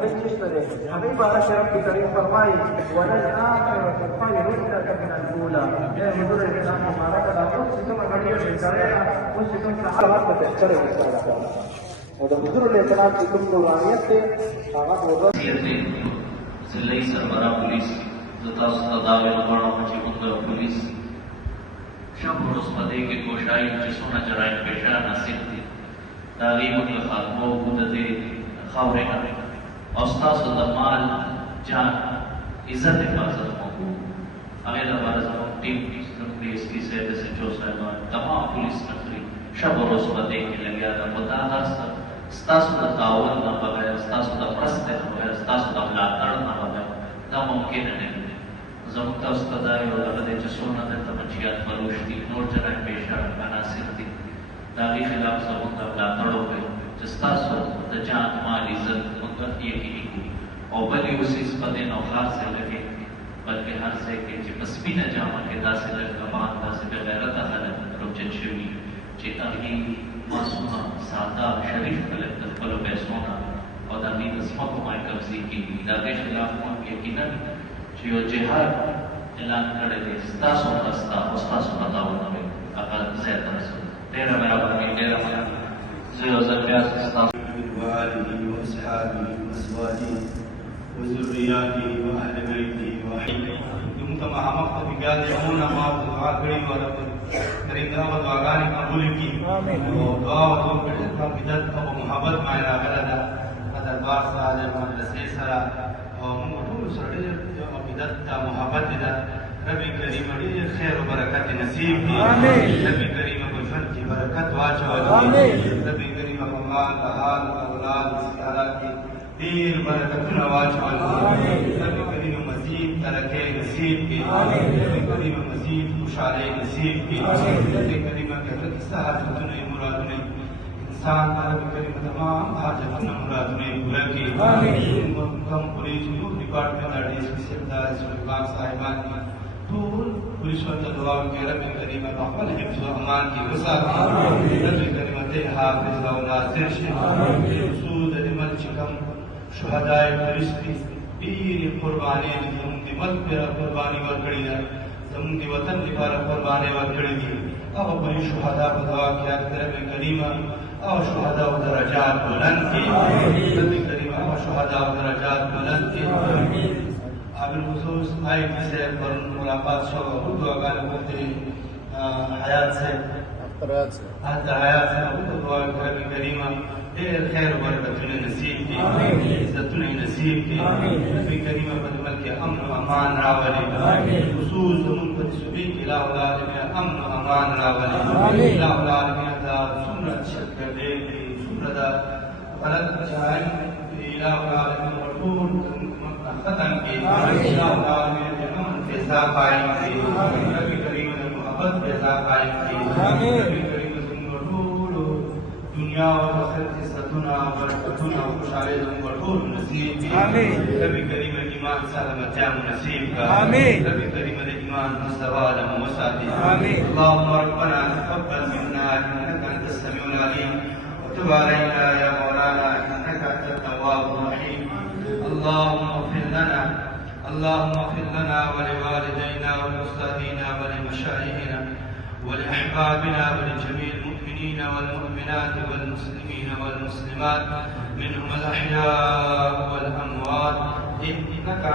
بالنسبة حبيب بارك ربي كريم فرمائي وللآخرة خير لك من الأولى يا حضور الإسلام مبارك الله مسلم غني الشريعة مسلم تعالى تحترم الإسلام وده حضور الإسلام في كل نورانيات هغه ضلعي سربراہ پولیس زتا استداوی لغاڑا مچی بندر پولیس شب روز پدے کے کوشائی جسونا جرائم پیشہ ناصر دی تاغیب اگل خاتمو بودتے خورنا استاس دمال جان عزت حفاظت موقع اغیر ہمارا زمان ٹیم پولیس کی سیدے سے جو صاحبان تمام پولیس نفری شب روز پدے کے لگیا دا پتا ہر سب ستاسو دا تعاون نہ بغیر ستاسو دا پرست نہ بغیر ستاسو دا ملاتړ نہ بغیر دا ممکن نه دی زموږ تاسو ته دا یو دغه دی چې څومره دلته منشیات فروش دي نور جرائم پیشه عناصر دي د هغې خلاف زموږ ته ملاتړ وکړئ چې ستاسو د جان مال عزت موږ یقیني کړو او بل یو څیز په دې نو خاص ځای لګي بلکې هر ځای کې چې په سپینه جامه کې داسې لږ کبان داسې بېغیرته خلک روچت شوي چې هغې معصومه ساده شریف خلک د خپلو پیسو نه او د هغې د ځمکو باندې قبضې کېږي د هغې خلاف موږ یقینا چې یو جهاد اعلان کړی دی ستاسو مرسته او ستاسو په تعاون به هغه ځای ته رسوي ډېره مهرباني ډېره مننه زه یو ځل بیا ستاسو وآله وأصحابه وأزواجه وذرياته وأهل بيته وأحبه كما حمقت بقاد يمون ما دعا کړي ورته کریم دا دعاګانې قبول کړي او دعا وکړه بدعت او محبت باندې راغله دا دربار سره مدرسې سره او موږ ټول سره ډېر بدعت او محبت دا رب کریم ډېر خیر او برکت نصیب کړي رب کریم په ژوند کې برکت واچوي رب کریم په مال حال اولاد سیارات کې ډېر برکتونه واچوي رب کریم مزید ترقی نصیب کړي رب کریم مزید خوشحالي نصیب کړي رب کریم کثرت حاجتونه مرادونه انسان رب کریم تمام حاجتونه مرادونه پوره کړي کم پولیس نور ډپارټمنټ ډي سي سیدا سلطان صاحبان ټول پولیس ته دعا وکړي رب کریم خپل حفظ او امان کې وساتي رب کریم ته حافظ او ناصر شي سود د ملک کم شهداء فرشتي ډېرې قربانۍ زموږ د ملک لپاره قرباني ورکړې ده زموږ د وطن لپاره قربانۍ ورکړې دي هغه پولیس شهدا په دعا کې یاد کړه رب کریمه او شهدا او درجات بلند کړي رب کریمه او شهدا او درجات بلند کړي بالخصوص آئی پی سے پر ملاقات شو دعاګانې وکړې حیات سے حیات سے دعا کړه کریمه ډېر خیر او برکتونه نصیب کړي عزتونه نصیب کړي رب کریمه په ملک کې امن او امان راولي خصوص زموږ په صوبې کې الٰه العالمین امن او امان راولي الٰه العالمین دا څومره شکر دی څومره دا غلط جرائم الٰه العالمین ټول ختم کړي الٰه العالمین د امن فضا قائم کړي رب کریمه د محبت فضا قائم کړي رب کریمه زموږ ټول دنیا او آخرت عزتونه او برکتونه او خوشحالۍ زموږ ټول نصیب کړي رب کریمه ایمان سلامتیا مو نصیب کړه رب کریمه د ایمان مستواله مو وساتي اللهم ربنا تقبل منا انك انت السميع العليم وتب علينا يا مولانا انك انت التواب الرحيم اللهم اغفر لنا ولوالدينا ولأستاذنا ولمشايخنا ولأحبابنا ولجميع المؤمنين والمؤمنات والمسلمين والمسلمات منهم الأحياء والأموات إنك